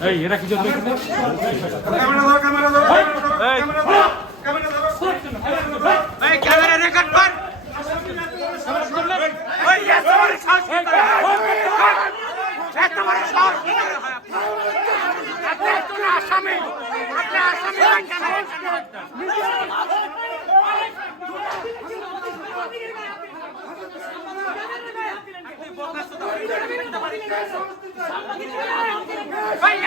এই এরা কিছু ক্যামেরা ধরো ক্যামেরা ধরো ক্যামেরা ধরো ক্যামেরা ধরো এই ক্যামেরা রেকর্ড কর ওই এত বড় সাহস কি করে এত বড় সাহস কি করে হয়? আপনি আসামি আসামি হয় এত হয় করে আপনার আপনি আসামি আসামি আপনি ক্যামেরা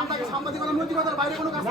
আমরা সাংবাদিকতার নৈতিকতার বাইরে কোনো কাজ।